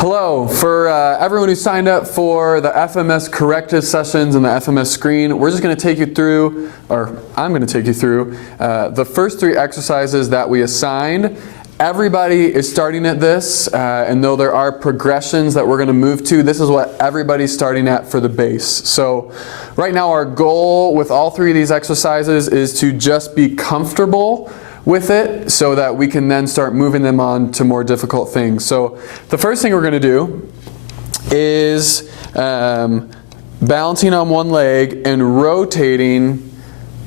Hello. For everyone who signed up for the FMS corrective sessions and the FMS screen, we're just going to take you through, or I'm going to take you through, the first three exercises that we assigned. Everybody is starting at this, and though there are progressions that we're going to move to, this is what everybody's starting at for the base. So right now our goal with all three of these exercises is to just be comfortable with it so that we can then start moving them on to more difficult things. So the first thing we're going to do is balancing on one leg and rotating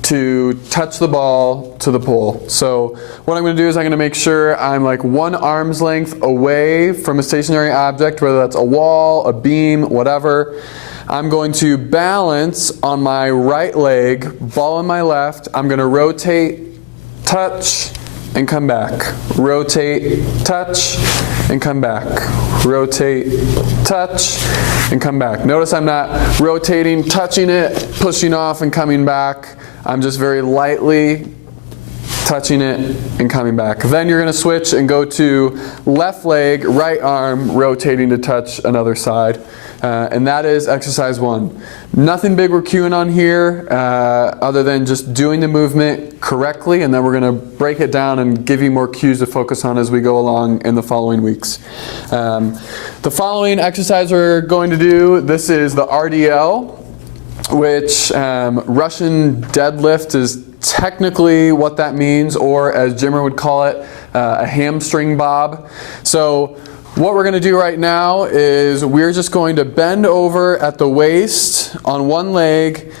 to touch the ball to the pole. So what I'm going to do is I'm going to make sure I'm like one arm's length away from a stationary object, whether that's a wall, a beam, whatever. I'm going to balance on my right leg, ball in my left. I'm going to rotate, touch, and come back. Rotate, touch, and come back. Rotate, touch, and come back. Notice I'm not rotating, touching it, pushing off, and coming back. I'm just very lightly touching it and coming back. Then you're going to switch and go to left leg, right arm, rotating to touch another side. And that is exercise one. Nothing big we're cueing on here other than just doing the movement correctly, and then we're going to break it down and give you more cues to focus on as we go along in the following weeks. The following exercise we're going to do, this is the RDL, which Russian deadlift is technically what that means, or as Jimmer would call it, a hamstring bob. So what we're going to do right now is we're just going to bend over at the waist on one leg,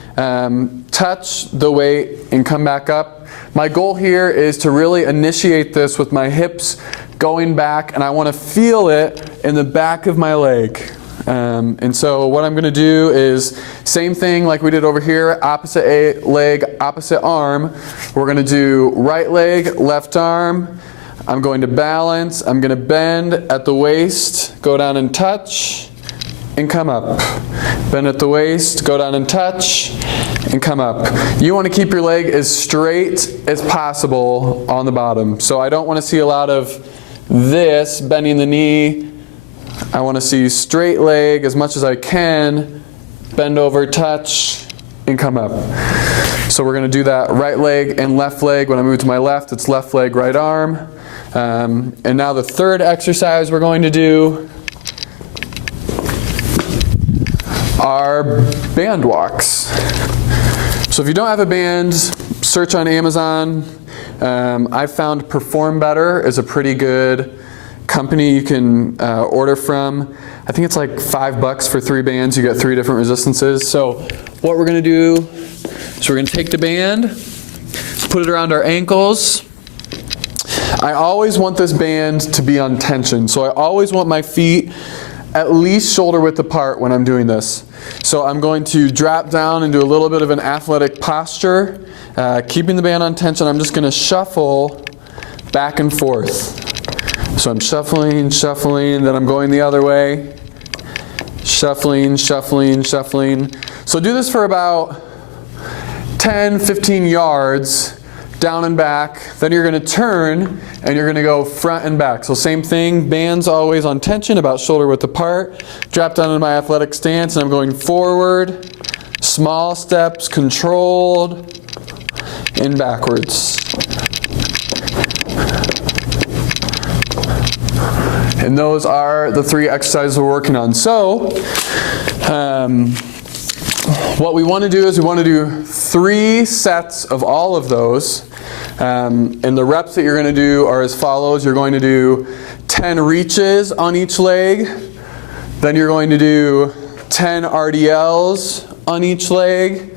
touch the weight, and come back up. My goal here is to really initiate this with my hips going back, and I want to feel it in the back of my leg. And so what I'm going to do is same thing like we did over here, opposite leg, opposite arm. We're going to do right leg, left arm. I'm going to balance, I'm going to bend at the waist, go down and touch, and come up. Bend at the waist, go down and touch, and come up. You want to keep your leg as straight as possible on the bottom. So I don't want to see a lot of this, bending the knee. I want to see straight leg as much as I can, bend over, touch, and come up. So we're going to do that right leg and left leg. When I move to my left, it's left leg, right arm. And now the third exercise we're going to do are band walks. So if you don't have a band, search on Amazon. I found Perform Better is a pretty good company you can order from. I think it's like $5 for 3 bands. You get 3 different resistances. So what we're going to do is we're going to take the band, put it around our ankles. I always want this band to be on tension, so I always want my feet at least shoulder width apart when I'm doing this. So I'm going to drop down and do a little bit of an athletic posture, keeping the band on tension. I'm just going to shuffle back and forth. So I'm shuffling, shuffling, then I'm going the other way. Shuffling, shuffling, shuffling. So do this for about 10, 15 yards. Down and back, then you're going to turn and you're going to go front and back. So same thing, bands always on tension, about shoulder width apart. Drop down into my athletic stance and I'm going forward, small steps, controlled, and backwards. And those are the 3 exercises we're working on. So what we want to do is we want to do 3 sets of all of those. And the reps that you're going to do are as follows. You're going to do 10 reaches on each leg. Then you're going to do 10 RDLs on each leg.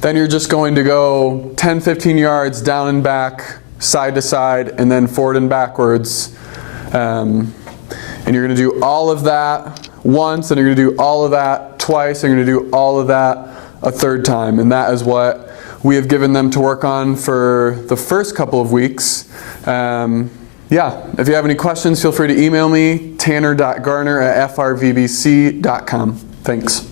Then you're just going to go 10, 15 yards down and back, side to side, and then forward and backwards. And you're going to do all of that once, and you're going to do all of that twice, and you're going to do all of that a third time. And that is what we have given them to work on for the first couple of weeks. Yeah, if you have any questions, feel free to email me, tanner.garner@frvbc.com. Thanks.